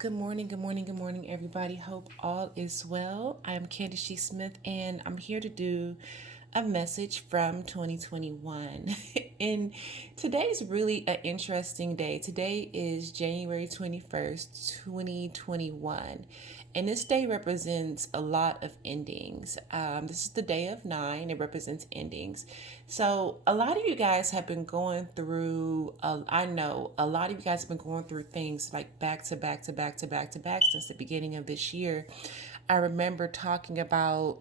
Good morning, good morning, good morning, everybody. Hope all is well. I am Candace G. Smith, and I'm here to do a message from 2021. And today's really an interesting day. Today is January 21st, 2021. And this day represents a lot of endings. This is the day of nine. It represents endings. So a lot of you guys have been going through, I know a lot of you guys have been going through things like back to back to back to back to back since the beginning of this year. I remember talking about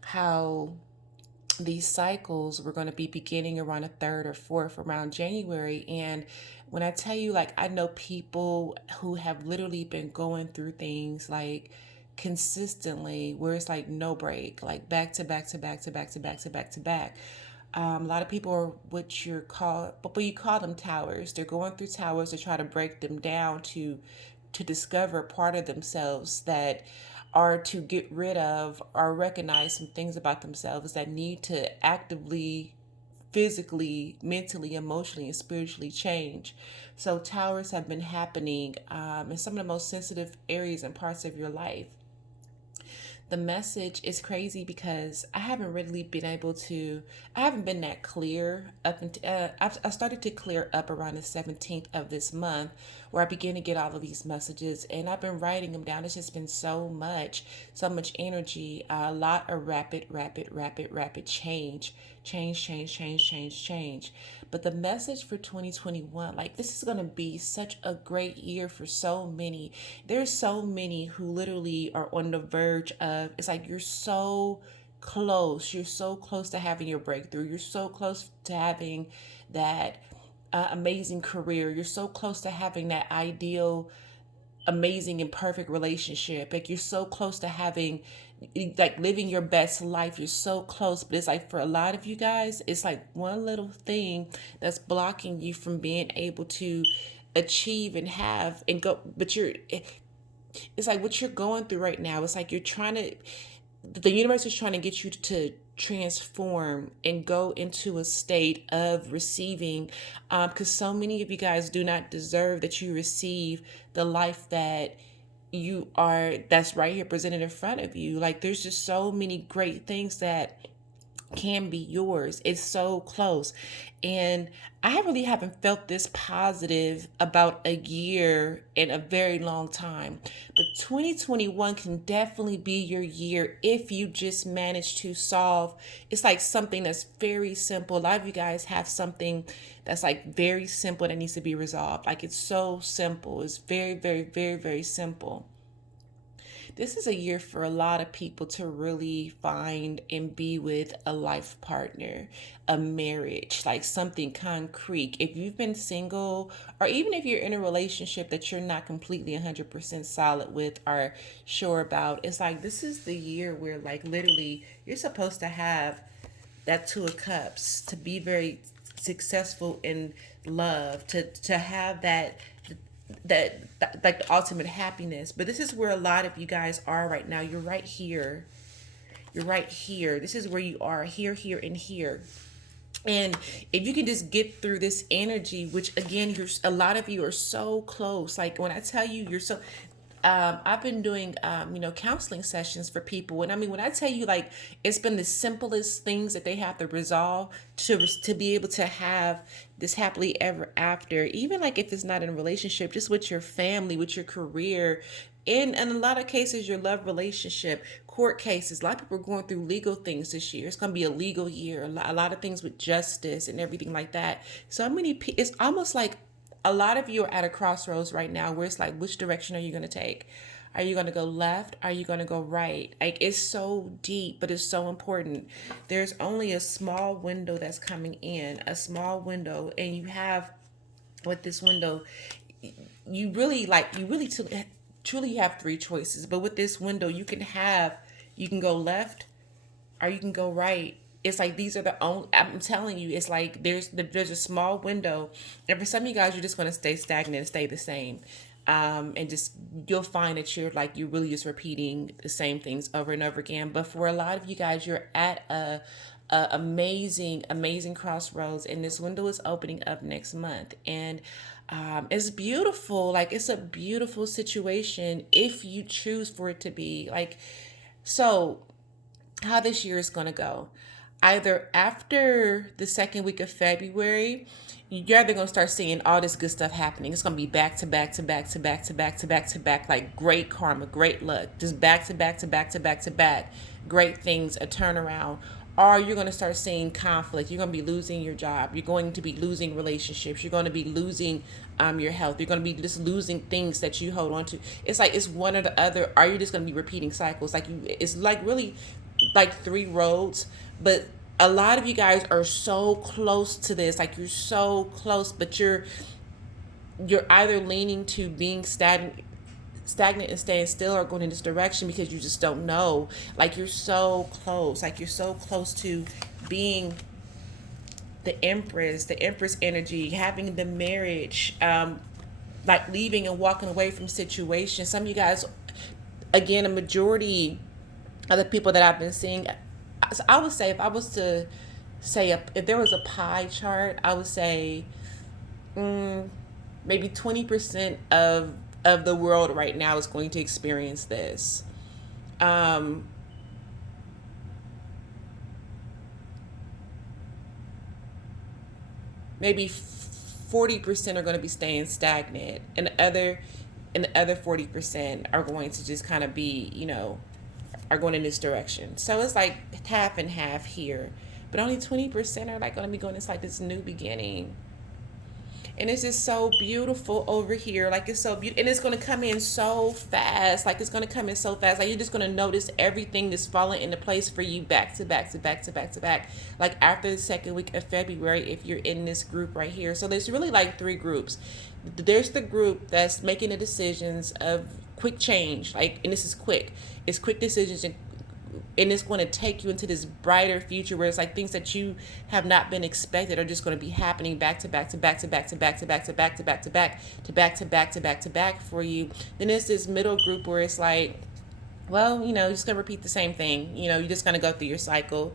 how these cycles were going to be beginning around the third or fourth around January. And when I tell you, like, I know people who have literally been going through things like consistently where it's like no break, like back to back to back to back to back to back to back. A lot of people are what you're called, but you call them towers. They're going through towers to try to break them down to discover part of themselves that are to get rid of or recognize some things about themselves that need to actively, physically, mentally, emotionally, and spiritually change. So towers have been happening in some of the most sensitive areas and parts of your life. The message is crazy because I haven't really been able to, I haven't been that clear up until, I started to clear up around the 17th of this month where I began to get all of these messages, and I've been writing them down. It's just been so much energy, a lot of rapid change, change. But the message for 2021, like, this is going to be such a great year for so many. There's so many who literally are on the verge of, it's like you're so close. You're so close to having your breakthrough. You're so close to having that amazing career. You're so close to having that ideal, amazing, and perfect relationship. Like, you're so close to having, like, living your best life. You're so close, but it's like for a lot of you guys, it's like one little thing that's blocking you from being able to achieve and have and go. But it's like what you're going through right now. It's like you're trying to, the universe is trying to get you to transform and go into a state of receiving, because so many of you guys do not deserve that you receive the life that you are, that's right here presented in front of you. Like, there's just so many great things that can be yours. It's so close. And I really haven't felt this positive about a year in a very long time. But 2021 can definitely be your year if you just manage to solve. It's like something that's very simple. A lot of you guys have something that's like very simple that needs to be resolved. Like, it's so simple. It's very simple. This is a year for a lot of people to really find and be with a life partner, a marriage, like something concrete. If you've been single, or even if you're in a relationship that you're not completely 100% solid with or sure about, it's like this is the year where, like, literally you're supposed to have that Two of Cups, to be very successful in love, to have that like the ultimate happiness. But this is where a lot of you guys are right now. You're right here. You're right here. This is where you are, here and here. And if you can just get through this energy, which again, you're, a lot of you are so close. Like, when I tell you you're so, I've been doing, counseling sessions for people, and I mean, when I tell you, like, it's been the simplest things that they have to resolve to be able to have this happily ever after. Even like if it's not in a relationship, just with your family, with your career, in a lot of cases, your love relationship, court cases. A lot of people are going through legal things this year. It's going to be a legal year. A lot of things with justice and everything like that. So many, it's almost like a lot of you are at a crossroads right now where it's like, which direction are you going to take? Are you going to go left? Are you going to go right? Like, it's so deep, but it's so important. There's only a small window that's coming in, a small window, and you have, with this window, you really truly have three choices. But with this window, you can go left or you can go right. It's like these are the only, I'm telling you, it's like there's a small window, and for some of you guys, you're just going to stay stagnant and stay the same. And just, you'll find that you're really just repeating the same things over and over again. But for a lot of you guys, you're at a amazing crossroads, and this window is opening up next month. And It's beautiful. Like, it's a beautiful situation if you choose for it to be. Like, so how this year is going to go. Either after the second week of February, you're either going to start seeing all this good stuff happening. It's going to be back to back to back to back to back to back to back, like great karma, great luck, just back to back to back to back to back, great things, a turnaround. Or you're going to start seeing conflict. You're going to be losing your job. You're going to be losing relationships. You're going to be losing your health. You're going to be just losing things that you hold on to. It's like it's one or the other. Or you're just going to be repeating cycles. Like it's like really like three roads. But a lot of you guys are so close to this. Like you're so close, but you're either leaning to being stagnant and staying still, or going in this direction because you just don't know. Like you're so close. Like you're so close to being the empress energy, having the marriage, like leaving and walking away from situations. Some of you guys, again, a majority of the people that I've been seeing, so I would say, if I was to say if there was a pie chart, I would say maybe 20% of the world right now is going to experience this. Maybe 40% are going to be staying stagnant, and the other 40% are going to just kind of be, are going in this direction. So it's like half and half here, but only 20% are like going to be going. It's like this new beginning. And it's just so beautiful over here. Like it's so beautiful. And it's going to come in so fast. Like it's going to come in so fast. Like you're just going to notice everything is falling into place for you back to back to back to back to back. Like after the second week of February, if you're in this group right here. So there's really like three groups. There's the group that's making the decisions of quick change. Like, and this is quick. It's quick decisions, and it's going to take you into this brighter future where it's like things that you have not been expected are just going to be happening back to back to back to back to back to back to back to back to back to back to back to back to back for you. Then there's this middle group where it's like, well, you're just going to repeat the same thing. You're just going to go through your cycle.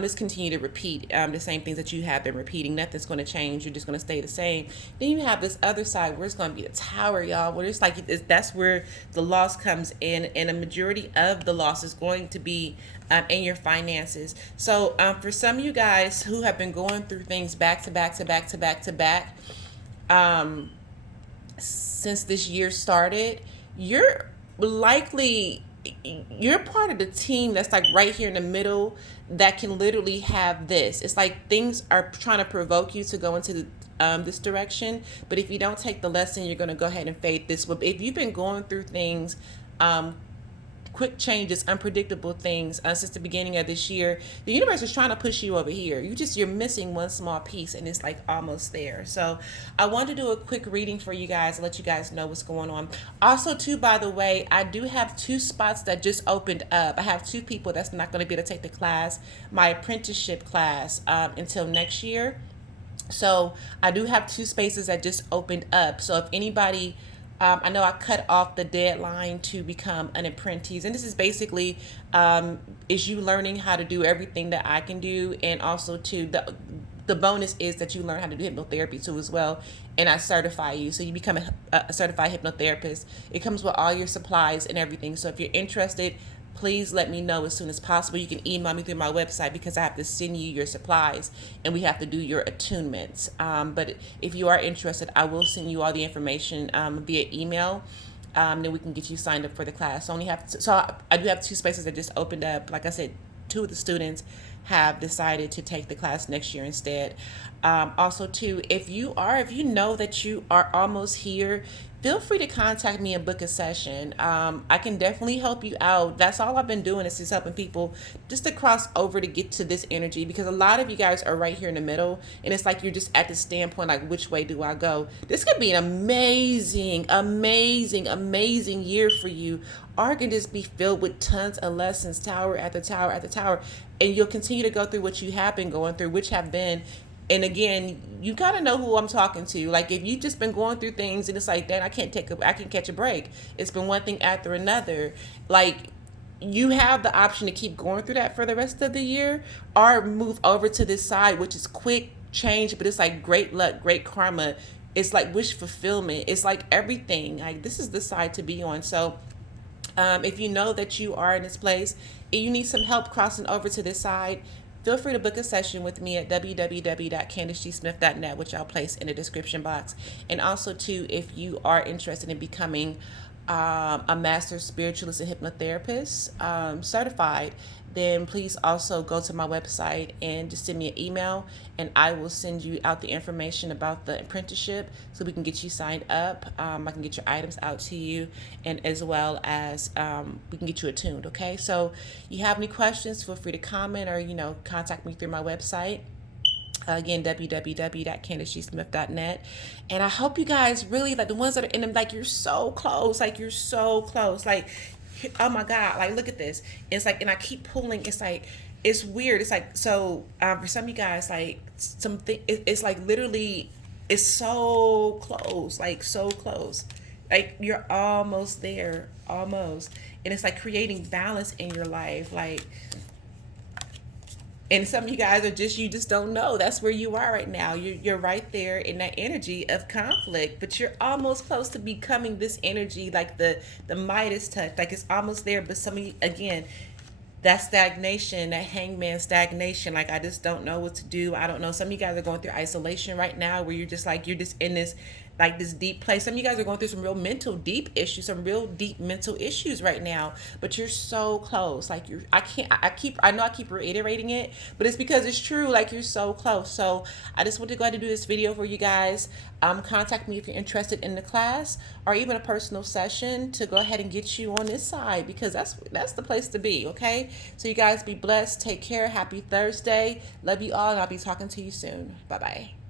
Just continue to repeat the same things that you have been repeating. Nothing's going to change. You're just going to stay the same. Then you have this other side where it's going to be a tower, y'all, where it's like that's where the loss comes in, and a majority of the loss is going to be in your finances. So for some of you guys who have been going through things back to back to back to back to back since this year started, you're part of the team that's like right here in the middle that can literally have this. It's like things are trying to provoke you to go into this direction, but if you don't take the lesson, you're going to go ahead and fade this. But if you've been going through things, quick changes, unpredictable things since the beginning of this year, the universe is trying to push you over here. You're missing one small piece, and it's like almost there. So I want to do a quick reading for you guys, let you guys know what's going on. Also, too, by the way, I do have 2 spots that just opened up. I have 2 people that's not going to be able to take the class, my apprenticeship class, until next year. So I do have 2 spaces that just opened up. So if anybody, I know I cut off the deadline to become an apprentice, and this is basically is you learning how to do everything that I can do, and also to the bonus is that you learn how to do hypnotherapy too as well, and I certify you, so you become a certified hypnotherapist. It comes with all your supplies and everything. So if you're interested, please let me know as soon as possible. You can email me through my website because I have to send you your supplies and we have to do your attunements. But if you are interested, I will send you all the information via email. Then we can get you signed up for the class. So I do have 2 spaces that just opened up. Like I said, 2 of the students have decided to take the class next year instead. Also, too, if you know that you are almost here, feel free to contact me and book a session. I can definitely help you out. That's all I've been doing is just helping people just to cross over to get to this energy, because a lot of you guys are right here in the middle, and it's like you're just at the standpoint, like, which way do I go? This could be an amazing, amazing, amazing year for you, or it can just be filled with tons of lessons, tower after tower after tower, and you'll continue to go through what you have been going through, which have been. And again, you gotta know who I'm talking to. Like, if you've just been going through things and it's like, then I can catch a break. It's been one thing after another. Like, you have the option to keep going through that for the rest of the year, or move over to this side, which is quick change, but it's like great luck, great karma, it's like wish fulfillment. It's like everything. Like this is the side to be on. So if you know that you are in this place and you need some help crossing over to this side, feel free to book a session with me at www.candicesmith.net, which I'll place in the description box. And also, too, if you are interested in becoming a master spiritualist and hypnotherapist certified, then please also go to my website and just send me an email, and I will send you out the information about the apprenticeship so we can get you signed up. I can get your items out to you, and as well as we can get you attuned. Okay, so you have any questions, feel free to comment or contact me through my website. Again, www.candicesmith.net. And I hope you guys really, like the ones that are in them, like you're so close, like you're so close, like, oh my God, like look at this. It's like, and I keep pulling, it's like, it's weird. It's like, so for some of you guys, like something, it's like literally, it's so close, like so close. Like you're almost there, almost. And it's like creating balance in your life. Like, and some of you guys are just, you just don't know. That's where you are right now. You're right there in that energy of conflict, but you're almost close to becoming this energy, like the Midas touch. Like it's almost there, but some of you, again, that stagnation, that hangman stagnation, like I just don't know what to do. I don't know. Some of you guys are going through isolation right now where you're just like, you're just in this, like this deep place. Some of you guys are going through some real mental deep issues, some real deep mental issues right now, but you're so close. Like I know I keep reiterating it, but it's because it's true. Like you're so close. So I just want to go ahead and do this video for you guys. Contact me if you're interested in the class or even a personal session to go ahead and get you on this side, because that's the place to be. Okay, so you guys be blessed, take care, happy Thursday, love you all, and I'll be talking to you soon. Bye bye.